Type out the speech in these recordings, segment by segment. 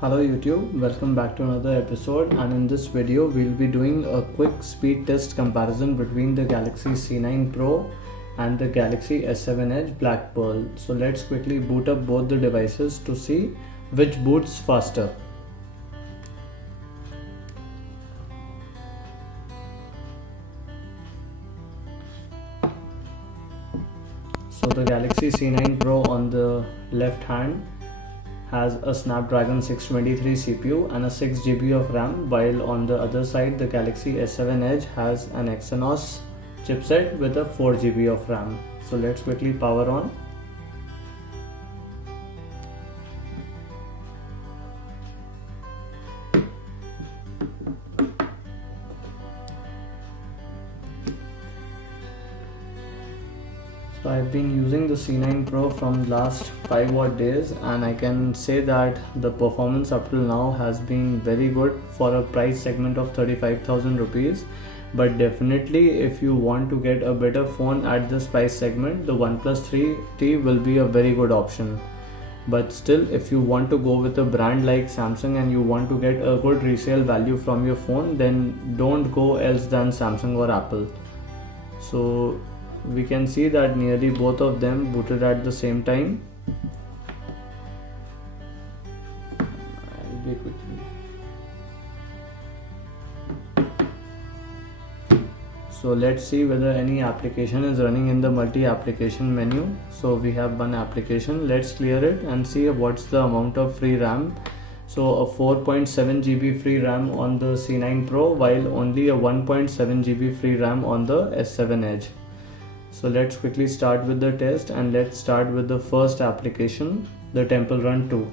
Hello YouTube, welcome back to another episode, and in this video we'll be doing a quick speed test comparison between the Galaxy C9 Pro and the Galaxy S7 Edge Black Pearl. So let's quickly boot up both the devices to see which boots faster. So the Galaxy C9 Pro on the left hand has a Snapdragon 623 CPU and a 6GB of RAM, while on the other side the Galaxy S7 Edge has an Exynos chipset with a 4GB of RAM. So let's quickly power on. So I've been using the C9 Pro from last 5 odd days, and I can say that the performance up till now has been very good for a price segment of 35,000 rupees. But definitely if you want to get a better phone at this price segment, the OnePlus 3T will be a very good option. But still, if you want to go with a brand like Samsung and you want to get a good resale value from your phone, then don't go else than Samsung or Apple. So we can see that nearly both of them booted at the same time. I'll be quickly. So let's see whether any application is running in the multi-application menu. So we have one application, let's clear it and see what's the amount of free RAM. So a 4.7GB free RAM on the C9 Pro, while only a 1.7GB free RAM on the S7 Edge. So let's quickly start with the test, and let's start with the first application, the Temple Run 2.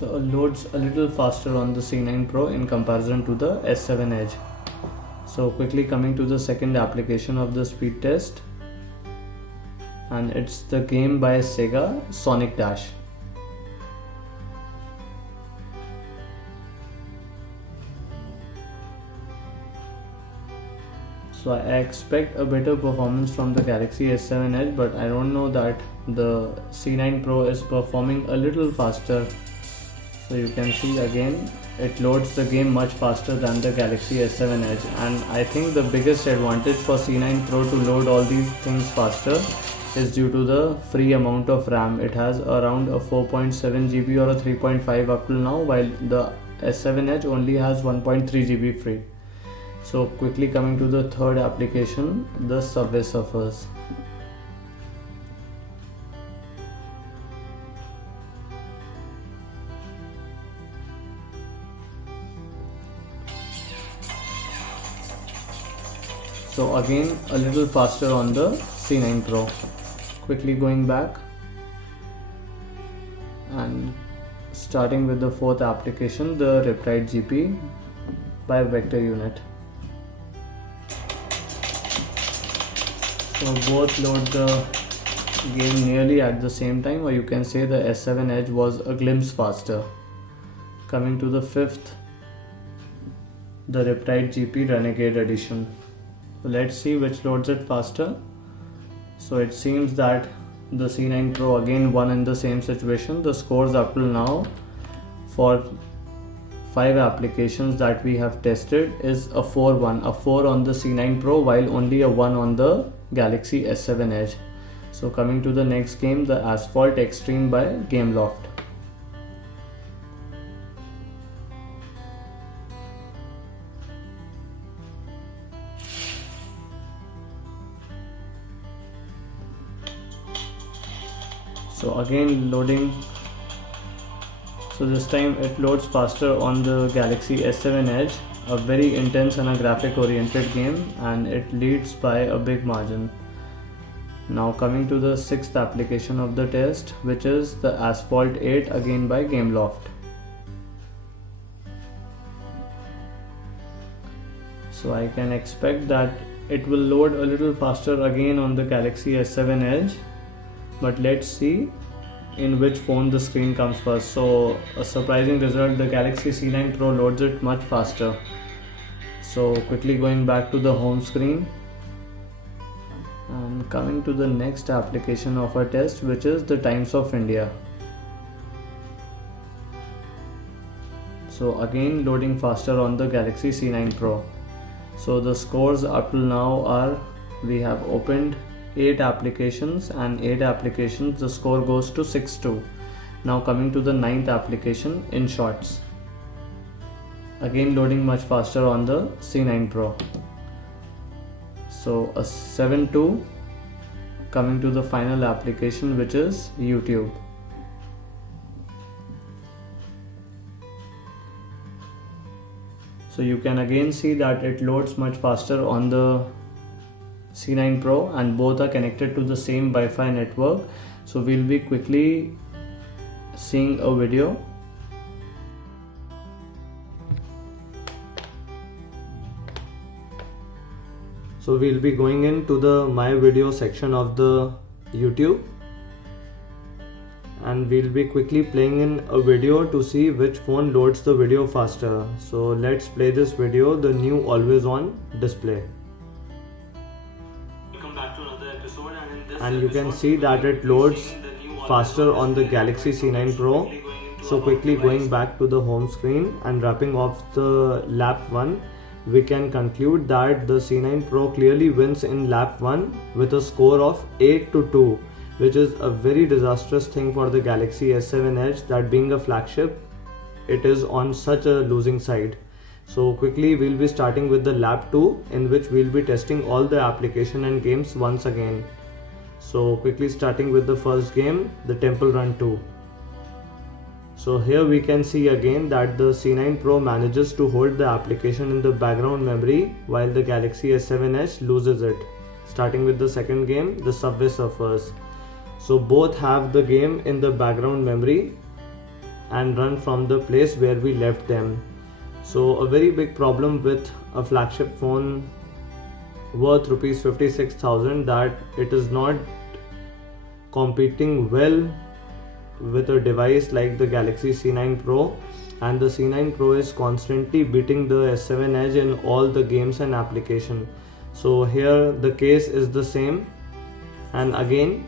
So it loads a little faster on the C9 Pro in comparison to the S7 Edge. So quickly coming to the second application of the speed test, and it's the game by Sega, Sonic Dash. So I expect a better performance from the Galaxy S7 Edge, but I don't know that the C9 Pro is performing a little faster. So you can see again it loads the game much faster than the Galaxy S7 Edge, and I think the biggest advantage for C9 Pro to load all these things faster is due to the free amount of RAM. It has around a 4.7GB or a 3.5 up till now, while the S7 Edge only has 1.3GB free. So quickly coming to the third application, the Subway Surfers. So again a little faster on the C9 Pro. Quickly going back and starting with the fourth application, the Riptide GP by Vector Unit. So both load the game nearly at the same time, or you can say the S7 Edge was a glimpse faster. Coming to the fifth, the Riptide GP Renegade Edition. So let's see which loads it faster. So it seems that the C9 Pro again won in the same situation. The scores up till now for 5 applications that we have tested is a 4-1, a 4 on the C9 Pro, while only a 1 on the Galaxy S7 Edge. So coming to the next game, the Asphalt Extreme by Gameloft. So again loading. So this time it loads faster on the Galaxy S7 Edge, a very intense and a graphic oriented game, and it leads by a big margin. Now coming to the sixth application of the test, which is the Asphalt 8 again by Gameloft. So I can expect that it will load a little faster again on the Galaxy S7 Edge, But let's see in which phone the screen comes first. So a surprising result, the Galaxy C9 Pro loads it much faster. So quickly going back to the home screen and coming to the next application of our test, which is the Times of India. So again loading faster on the Galaxy C9 Pro. So the scores up till now are, we have opened 8 applications, and 8 applications the score goes to 6-2. Now coming to the 9th application, InShots. Again loading much faster on the C9 Pro. So a 7-2. Coming to the final application, which is YouTube. So you can again see that it loads much faster on the C9 Pro, and both are connected to the same Wi-Fi network. So we'll be quickly seeing a video. So we'll be going into the My Video section of the YouTube, and we'll be quickly playing in a video to see which phone loads the video faster. So let's play this video, the new always on display. Welcome back to another episode, and in this And you can see that it loads faster on the Galaxy C9 Pro. So quickly going back to the home screen and wrapping off the lap 1, we can conclude that the C9 Pro clearly wins in lap 1 with a score of 8-2, which is a very disastrous thing for the Galaxy S7 Edge, that being a flagship, it is on such a losing side. So quickly we'll be starting with the lap 2, in which we'll be testing all the application and games once again. So quickly starting with the first game, the Temple Run 2. So here we can see again that the C9 Pro manages to hold the application in the background memory, while the Galaxy S7 Edge loses it. Starting with the second game, the Subway Surfers. So both have the game in the background memory and run from the place where we left them. So a very big problem with a flagship phone worth rupees 56,000, that it is not competing well with a device like the Galaxy C9 Pro, and the C9 Pro is constantly beating the S7 Edge in all the games and application. So here the case is the same, and again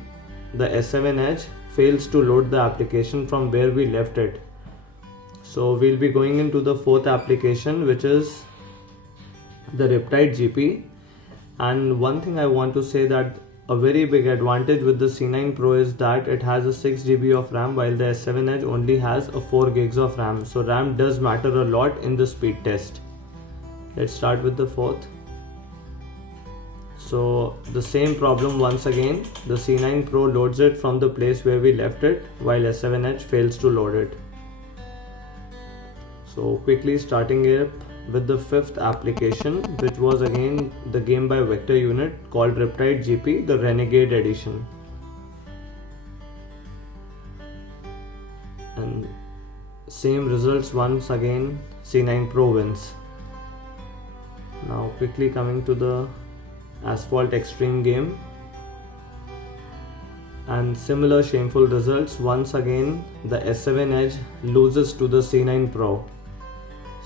the S7 Edge fails to load the application from where we left it. So we'll be going into the fourth application, which is the Riptide GP. And one thing I want to say, that a very big advantage with the C9 Pro is that it has a 6 GB of RAM, while the S7 Edge only has a 4 GB of RAM. So RAM does matter a lot in the speed test. Let's start with the fourth. So the same problem once again, the C9 Pro loads it from the place where we left it, while S7 Edge fails to load it. So quickly starting it with the fifth application, which was again the game by Vector Unit called Riptide GP, the Renegade Edition. And same results once again, C9 Pro wins. Now quickly coming to the Asphalt Extreme game, and similar shameful results. Once again the S7 Edge loses to the C9 Pro.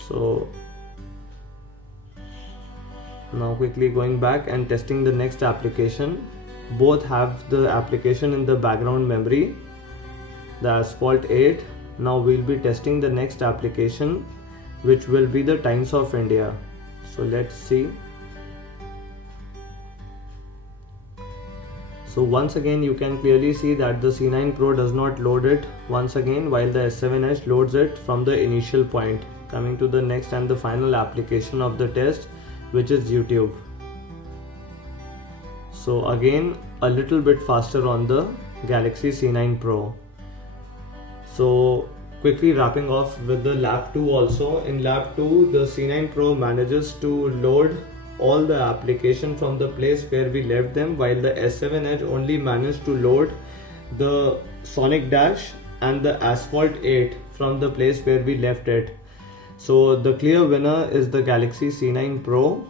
So now quickly going back and testing the next application. Both have the application in the background memory, the Asphalt 8. Now we'll be testing the next application, which will be the Times of India. So let's see. So once again you can clearly see that the C9 Pro does not load it once again, while the S7 Edge loads it from the initial point. Coming to the next and the final application of the test, which is YouTube. So again a little bit faster on the Galaxy C9 Pro. So quickly wrapping off with the lap 2 also. In lap 2 the C9 Pro manages to load all the application from the place where we left them, while the S7 Edge only managed to load the Sonic Dash and the Asphalt 8 from the place where we left it. So the clear winner is the Galaxy C9 Pro,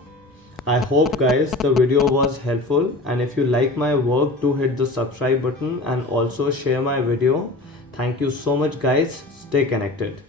I hope guys the video was helpful, and if you like my work, do hit the subscribe button and also share my video. Thank you so much guys. Stay connected.